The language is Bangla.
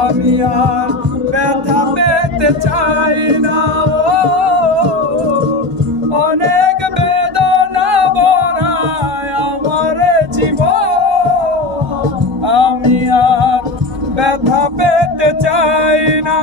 আমি আর ব্যথা পেতে চাই না। অনেক বেদনা ভরায় আমার জীবন, আমি আর ব্যথা পেতে চাই না।